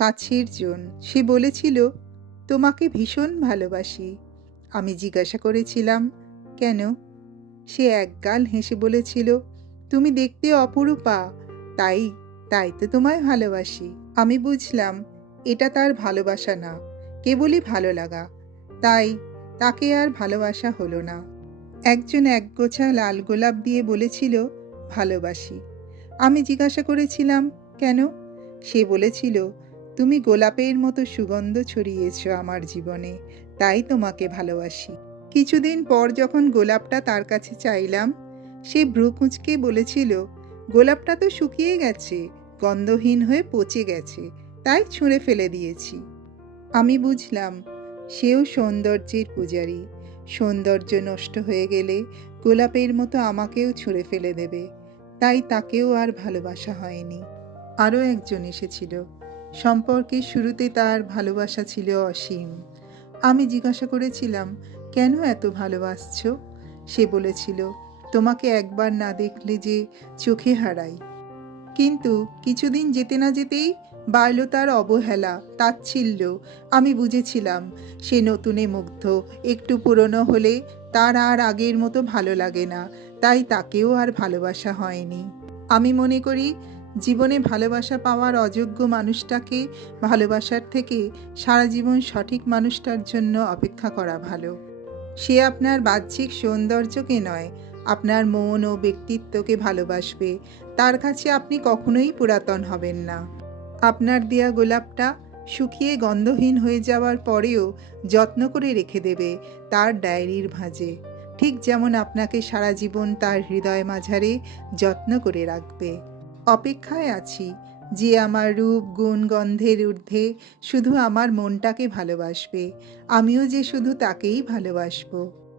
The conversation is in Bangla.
কাছের জন। সে বলেছিল, তোমাকে ভীষণ ভালোবাসি। আমি জিজ্ঞাসা করেছিলাম, কেন? সে একগাল হেসে বলেছিল, তুমি দেখতে অপরূপা, তাই তাই তো তোমায় ভালোবাসি। আমি বুঝলাম, এটা তার ভালোবাসা না, কেবলই ভালো লাগা। তাই, তাকে আর ভালোবাসা হলো না। একজন একগোছা লাল গোলাপ দিয়ে বলেছিল, ভালোবাসি। আমি জিজ্ঞাসা করেছিলাম, কেন? সে বলেছিল তুমি গোলাপের মতো সুগন্ধ ছড়িয়েছ আমার জীবনে, তাই তোমাকে ভালোবাসি। কিছুদিন পর যখন গোলাপটা তার কাছে চাইলাম, সে ভ্রু কুঁচকে বলেছিল, গোলাপটা তো শুকিয়ে গেছে, গন্ধহীন হয়ে পচে গেছে, তাই ছুঁড়ে ফেলে দিয়েছি। আমি বুঝলাম, সেও সৌন্দর্যের পূজারী। সৌন্দর্য নষ্ট হয়ে গেলে গোলাপের মতো আমাকেও ছুঁড়ে ফেলে দেবে, তাই তাকেও আর ভালোবাসা হয়নি। আরও একজন এসেছিল সম্পর্কের শুরুতে তার ভালোবাসা ছিল অসীম। আমি জিজ্ঞাসা করেছিলাম, কেন এত ভালোবাসছ? সে বলেছিল, তোমাকে একবার না দেখলে যে চোখে হারাই। কিন্তু কিছুদিন যেতে না যেতেই বাড়ল তার অবহেলা, তাচ্ছিল্য। আমি বুঝেছিলাম, সে নতুনে মুগ্ধ, একটু পুরনো হলে তার আর আগের মতো ভালো লাগে না, তাই তাকেও আর ভালোবাসা হয়নি। আমি মনে করি জীবনে ভালোবাসা পাওয়ার অযোগ্য মানুষটাকে ভালোবাসার থেকে সারা জীবন সঠিক মানুষটার জন্য অপেক্ষা করা ভালো। সে আপনার বাহ্যিক সৌন্দর্যকে নয়, আপনার মন ও ব্যক্তিত্বকে ভালোবাসবে। তার কাছে আপনি কখনোই পুরাতন হবেন না। আপনার দেয়া গোলাপটা শুকিয়ে গন্ধহীন হয়ে যাওয়ার পরেও যত্ন করে রেখে দেবে তার ডায়েরির ভাঁজে। ঠিক যেমন আপনাকে সারা জীবন তার হৃদয় মাঝারে যত্ন করে রাখবে। অপেক্ষায় আছি যে আমার রূপ, গুণ, গন্ধের ঊর্ধ্বে শুধু আমার মনটাকে ভালোবাসবে। আমিও যে শুধু তাকেই ভালোবাসবো।